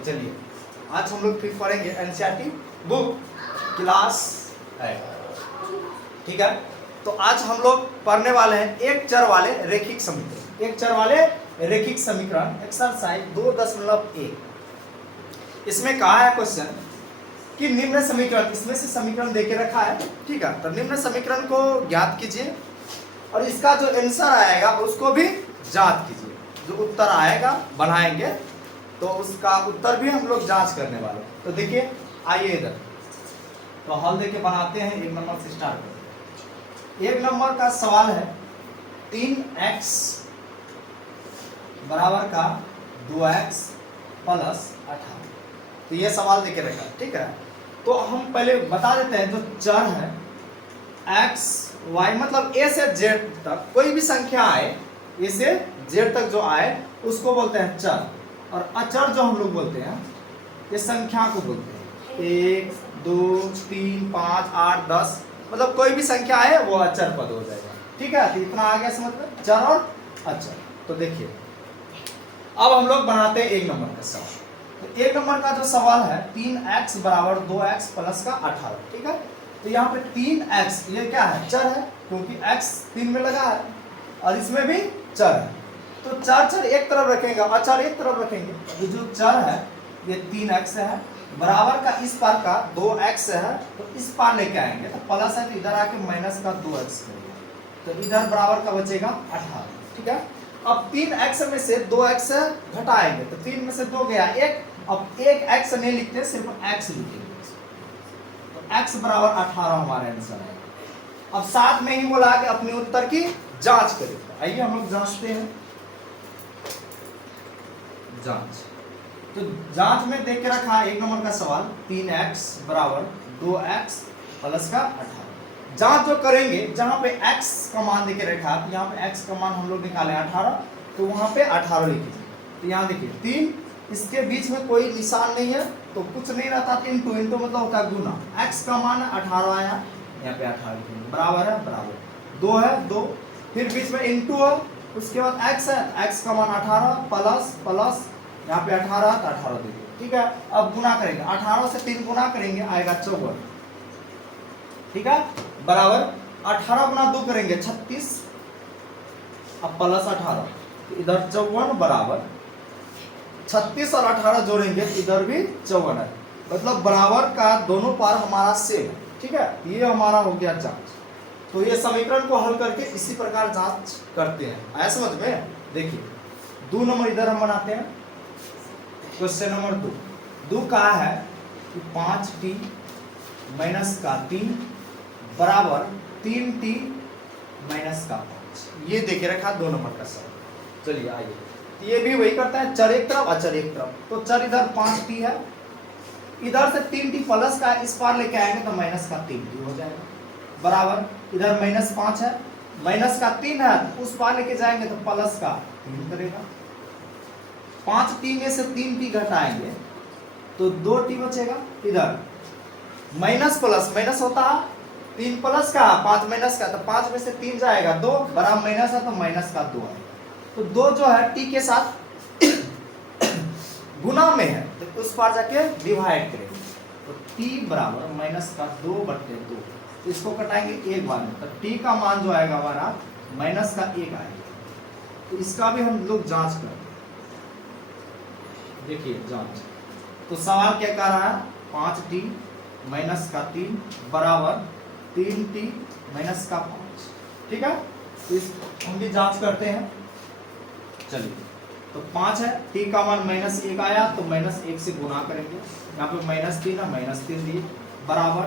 तो चलिए आज हम लोग फिर पढ़ेंगे एनसीईआरटी बुक क्लास है, ठीक है। तो आज हम लोग पढ़ने वाले हैं एक चर वाले रैखिक समीकरण, एक चर वाले रैखिक समीकरण एक्सरसाइज 2.1। इसमें कहा है क्वेश्चन कि निम्न समीकरण, इसमें से समीकरण देके रखा है, ठीक है। तो निम्न समीकरण को ज्ञात कीजिए और इसका जो आंसर आएगा उसको भी जांच कीजिए। जो उत्तर आएगा बनाएंगे तो उसका उत्तर भी हम लोग जांच करने वाले हैं। तो देखिए आइए इधर, तो हल देके बनाते हैं। एक नंबर से स्टार्ट करते हैं। एक नंबर का सवाल है 3x बराबर का 2x प्लस 18। तो ये सवाल देके रखा है, ठीक है। तो हम पहले बता देते हैं जो चर है x y, मतलब a से z तक कोई भी संख्या आए, a से z तक जो आए उसको बोलते हैं चर। और अचर जो हम लोग बोलते हैं ये संख्या को बोलते हैं। 1 2 3 5 8 10, मतलब कोई भी संख्या है वो अचर पद हो जाएगा, ठीक है। तो इतना आ गया समझ में, चर और अचर। तो देखिए अब हम लोग बनाते हैं एक नंबर का सवाल। तो एक नंबर का जो सवाल है 3x बराबर 2x प्लस का 18, ठीक है। तो यहाँ पे 3x ये क्या है, चर है, क्योंकि x 3 में लगा है और इसमें भी चर है। तो चर एक तरफ रखेंगे, अचर एक तरफ रखेंगे। ये जो चर है ये 3x है, बराबर का इस पार का 2x है, तो इस पार लेके आएंगे तो प्लस है, तो इधर आके माइनस का 2x करेंगे, तो इधर बराबर का बचेगा 18, ठीक है। अब 3x में से 2x घटाएंगे तो 3 में से 2 गया 1। अब एक x नहीं लिखते, सिर्फ x लिखेंगे, तो x बराबर 18 हमारे आंसर है। अब साथ में ही बोला कि अपने उत्तर की जांच करें। आइए हम लोग जांचते हैं। जांच, तो जांच में देख के रखा है एक नंबर का सवाल 3x बराबर 2x प्लस का 18। जांच जो करेंगे जहां पे x का मान देके रखा है, तो यहाँ पे x का मान हम लोग निकाले 18, तो वहां पे 18 लिखिए। तो यहाँ देखिए 3, इसके बीच में कोई निशान नहीं है तो कुछ नहीं रहता, 3 इंटू मतलब होता है गुना। x का मान 18 आया, यहाँ पे 18 लिखेंगे, बराबर है, बराबर 2 है 2, फिर बीच में इंटू है, उसके बाद x है, x का मान 18 प्लस प्लस यहाँ पे 18 तो 18 देखिए, ठीक है। अब गुना करेंगे, 18 से 3 गुना करेंगे आएगा 54, ठीक है, बराबर 18 गुना 2 करेंगे 36, अब प्लस 18, इधर 54 बराबर 36 और 18 जोड़ेंगे इधर भी 54 है, मतलब बराबर का दोनों पार हमारा सेम है, ठीक है। ये हमारा हो गया जांच। तो ये समीकरण को हल करके इसी प्रकार जांच करते हैं, आया समझ में। देखिए 2 नंबर इधर हम बनाते हैं। क्वेश्चन नंबर 2 कहा है कि 5t माइनस का 3 बराबर 3t माइनस का 5। ये देखे रखा 2 नंबर का सवाल। चलिए आइए, ये भी वही करता है, चर एक तरफ अचर एक तरफ। तो चर इधर 5t है, इधर से 3t प्लस का इस पार लेके आएंगे तो माइनस का 3t हो जाएगा, बराबर इधर माइनस 5 है, माइनस का 3 है, उस पार लेके जाएंगे तो प्लस का 3 करेगा। 5t में से 3t घटाएंगे तो 2t बचेगा। इधर माइनस प्लस माइनस होता है, 3 प्लस का 5 माइनस का, तो 5 में से 3 जाएगा 2, बराबर माइनस है तो माइनस का 2 है। तो 2 जो है t के साथ गुना में है, तो उस पार जाके डिवाइड करेंगे, तो t बराबर माइनस का 2/2। इसको कटाएंगे एक बार में, तो t का मान जो आएगा हमारा माइनस का 1 आएगा। तो इसका भी हम लोग जांच करेंगे। देखिए जांच, तो सवाल क्या कह रहा है, 5t माइनस का 3 बराबर 3t माइनस का 5, ठीक है। तो इस हम भी जांच करते हैं। चलिए, तो 5 है, t का मान माइनस 1 आया तो माइनस 1 से गुना करेंगे, यहाँ पे माइनस 3 है, माइनस 3 दिए, बराबर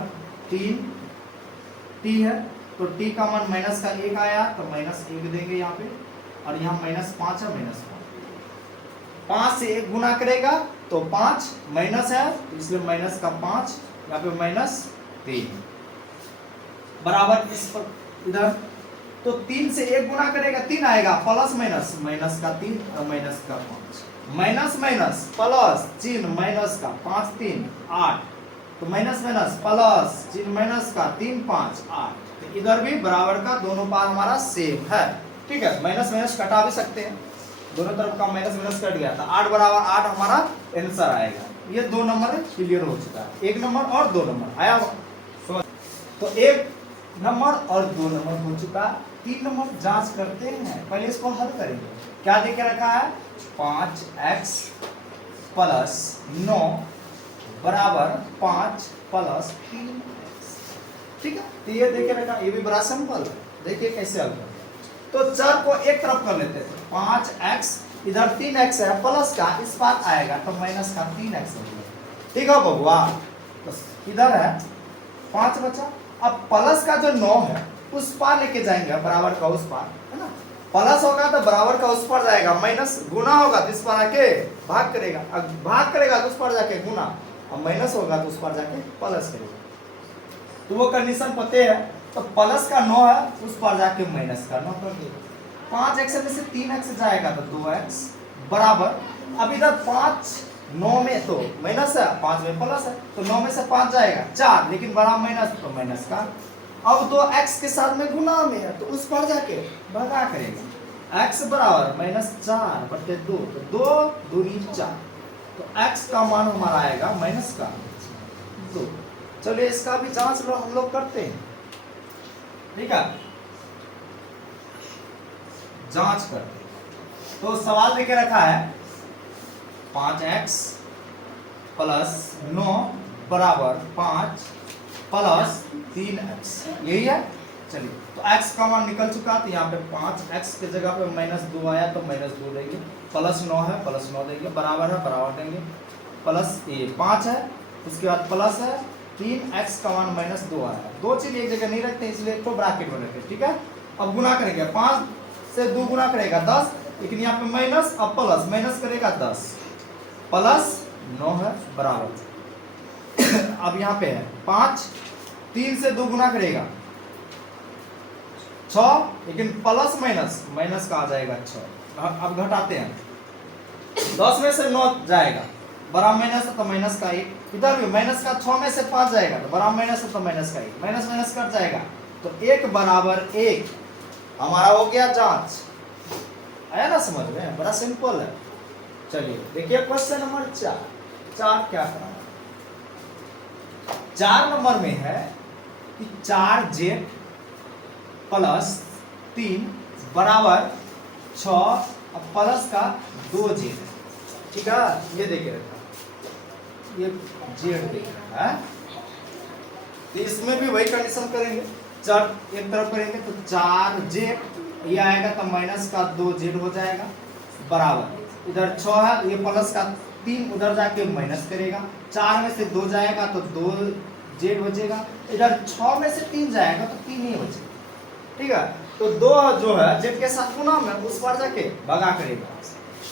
3t है, तो t का मान माइनस का 1 आया तो माइनस 1 देंगे यहाँ पे, और यहाँ माइनस 5 है, माइनस 5 से 1 गुना करेगा तो 5 माइनस है, इसलिए माइनस का 5, यहाँ पे माइनस 3, बराबर इस पर इधर, तो 3 से 1 गुना करेगा 3 आएगा, प्लस माइनस माइनस का 3 और माइनस का 5, माइनस माइनस प्लस चिन्ह माइनस का 5 3 8, तो माइनस माइनस प्लस चिन्ह माइनस का 3 5 8, तो इधर भी बराबर का दोनों पार हमारा सेम है, ठीक है। माइनस माइनस कटा भी सकते हैं, दोनों तरफ का माइनस माइनस कट गया था, 8 बराबर 8 हमारा आंसर आएगा। ये 2 नंबर क्लियर हो चुका है, 1 नंबर और 2 नंबर आया समझ। तो 1 नंबर और 2 नंबर हो चुका। 3 नंबर जांच करते हैं, पहले इसको हल करेंगे। क्या दे के रखा है, 5x प्लस 9 बराबर 5 प्लस 3x। ठीक है, तो ये देखे रखा, ये भी बड़ा सिंपल है। देखिए कैसे हल करते हैं। तो चर को एक तरफ कर लेते हैं, 5x इधर 3x है, प्लस का इस पार आएगा तो माइनस का 3x हो गया। ठीक है बबुआ, बस इधर है 5 बचा। अब प्लस का जो 9 है उस पार लेके जाएंगे, बराबर का उस पार, है ना। प्लस होगा तो बराबर का उस पार जाएगा, माइनस गुना होगा तो इस पार आके भाग करेगा, अब भाग करेगा तो उस पार जाके गुना, अब माइनस होगा तो उस पार जाके प्लस करेगा। तो वो कंडीशन पते है। तो प्लस का 9 है, उस पर जाके माइनस का 9 कर देगा। 5x में से 3x जाएगा तो 2x बराबर, अब इधर 5 9 में तो माइनस है, 5 में प्लस है, तो 9 में से 5 जाएगा 4, लेकिन बड़ा माइनस तो माइनस का। अब 2x के साथ में गुना में है तो उस पर जाके भगा करेगा, x बराबर -4 बटे 2, तो 2 दूनी 4, तो x का मान हमारा आएगा माइनस का 2। चलिए इसका भी जांच लो, हम लोग करते हैं। ठीक है, जांच करते हैं। तो सवाल देके रखा है 5x प्लस 9 बराबर 5 प्लस 3x, यही है। चलिए, तो x का मान निकल चुका, तो यहाँ पे 5x के जगह पे -2 आया तो -2 देंगे, प्लस 9 है प्लस 9 देंगे, बराबर है बराबर देंगे, प्लस ये 5 है, उसके बाद प्लस है 3x का मान -2 आया। दो चीज एक जगह नहीं रखते इसलिए तो ब्रैकेट में रखते। ठीक है, अब गुना करेंगे, 5 से 2 गुना करेगा 10, लेकिन यहाँ पे माइनस, अब प्लस, माइनस करेगा 10 प्लस 9 है बराबर। अब यहाँ पे है 5, 3 से 2 गुना करेगा 6, लेकिन प्लस माइनस, माइनस का आ जाएगा 6। अब घटाते हैं, 10 में से 9 जाएगा, बड़ा माइनस है तो माइनस का 1, इधर भी माइनस का 6 में से 5 जाएगा तो बड़ा माइनस है तो माइनस का 1, माइनस माइनस कट जाएगा तो 1 बराबर 1 हमारा हो गया जांच। आया ना समझ में, बड़ा सिंपल है। चलिए देखिए क्वेश्चन नंबर 4 क्या करना है। 4 नंबर में है कि 4z प्लस 3 बराबर 6 प्लस का 2z। ठीक है, ये देखिए रखा, ये z देख रहा है, तो इसमें भी वही कंडीशन करेंगे, 4 एक तरफ करेंगे तो 4z ये आएगा तो माइनस का 2z हो जाएगा बराबर, इधर 6 है ये प्लस का 3 उधर जाके माइनस करेगा, 4 में से 2 जाएगा तो 2z बचेगा, इधर 6 में से 3 जाएगा तो 3 ही बचेगा। ठीक है, तो 2 जो है z के साथ गुना में उस पर जाके भगा करेगा,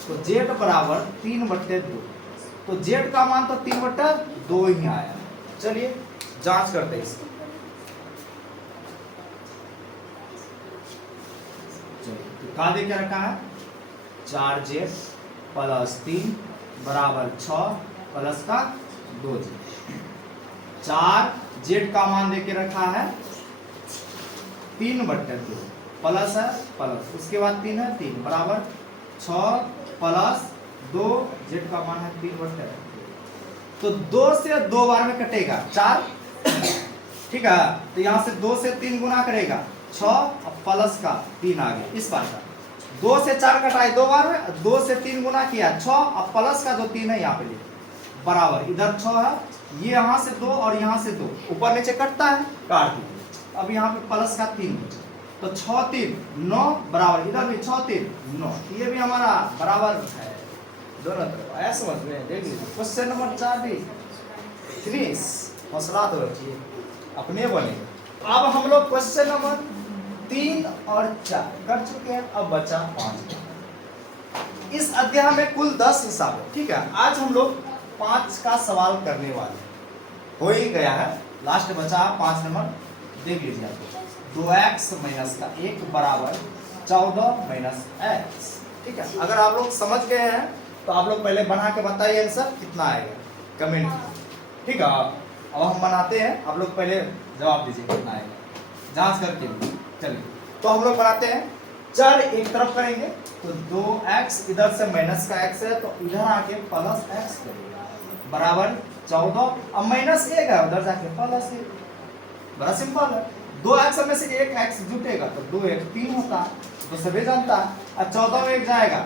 तो z बराबर 3/2, तो z का मान तो 3/2 ही आया। चलिए जांच करते हैं इसको। चलिए क्या दे क्या रखा है, 4z प्लस 3 बराबर 6 प्लस का 2z। 4z का मान देके रखा है 3/2, प्लस है प्लस, उसके बाद 3 है 3 बराबर 6 प्लस 2, z का मान है 3/2, तो 2 से 2 बार में कटेगा 4। ठीक है, तो यहाँ से 2 से 3 गुना करेगा 6, अब प्लस का 3 आ गया इस बार का, 2 से 4 कटाए 2 बार में, 2 से 3 गुना किया 6, अब प्लस का जो 3 है यहाँ पे ले बराबर, इधर 6 है, ये यहाँ से 2 और यहाँ से 2 ऊपर नीचे कटता है, काट दीजिए। अब यहाँ पे प्लस का 3 तो 6 3 9 बराबर, इधर भी 6 3 9, ये भी हमारा बराबर है दोनों तरफ। आया समझ में, देख लीजिए क्वेश्चन नंबर 4 भी फिनिश, हौसला तो रखिए अपने बनेगा। अब हम लोग क्वेश्चन नंबर 3 और 4 कर चुके हैं, अब बचा 5। इस अध्याय में कुल 10 हिसाब है। ठीक है, आज हम लोग 5 का सवाल करने वाले, हो ही गया है, लास्ट बचा 5 नंबर, देख लीजिए आप, 2x माइनस का 1 बराबर 14 माइनस x। ठीक है, अगर आप लोग समझ गए हैं तो आप लोग पहले बना के बताइए आंसर कितना आएगा कमेंट में। ठीक है, अब हम बनाते हैं, आप लोग पहले जवाब दीजिए कितना आएगा, जांच करके। चलिए तो हम लोग बनाते हैं चर एक तरफ करेंगे तो 2x, इधर से माइनस का x है तो इधर आके प्लस x करेगा बराबर 14। अब माइनस 1 है उधर जाके प्लस 1, बड़ा सिंपल है। 2x में से एक x जुटेगा तो 2 1 3 होता है, तो सभी जानता है। अब 14 में एक जाएगा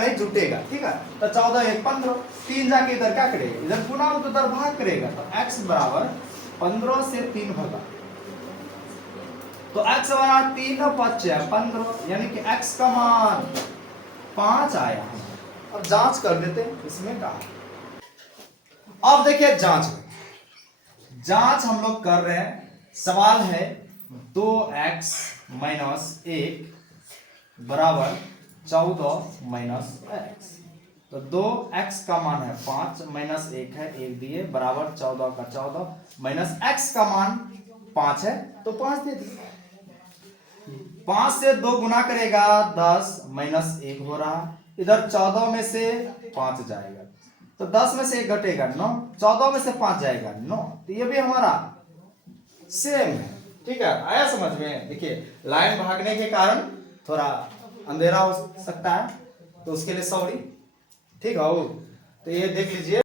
नहीं, जुटेगा, ठीक है। तो 14 1 15, 3 जाके इधर क्या करेगा, इधर गुना तो उधर भाग करेगा, तो x बराबर 15 से 3 भागा, तो x बराबर 3 5 15, यानी कि x का मान 5 आया। अब जांच कर लेते हैं इसमें कहा। अब देखिए जांच हम लोग कर रहे हैं। सवाल है 2x माइनस 1 बराबर 14 माइनस x। तो 2x का मान है 5 माइनस 1 है 1 दिए बराबर 14 का 14 माइनस x का मान 5 है तो 5 दे दिए। 5 से 2 गुना करेगा 10 माइनस 1 हो रहा, इधर 14 में से 5 जाएगा तो 10 में से 1 घटेगा 9, 14 में से 5 जाएगा 9, तो ये भी हमारा सेम है, ठीक है। आया समझ में। देखिए लाइन भागने के कारण थोड़ा अंधेरा हो सकता है तो उसके लिए सॉरी, ठीक है। तो ये देख लीजिए।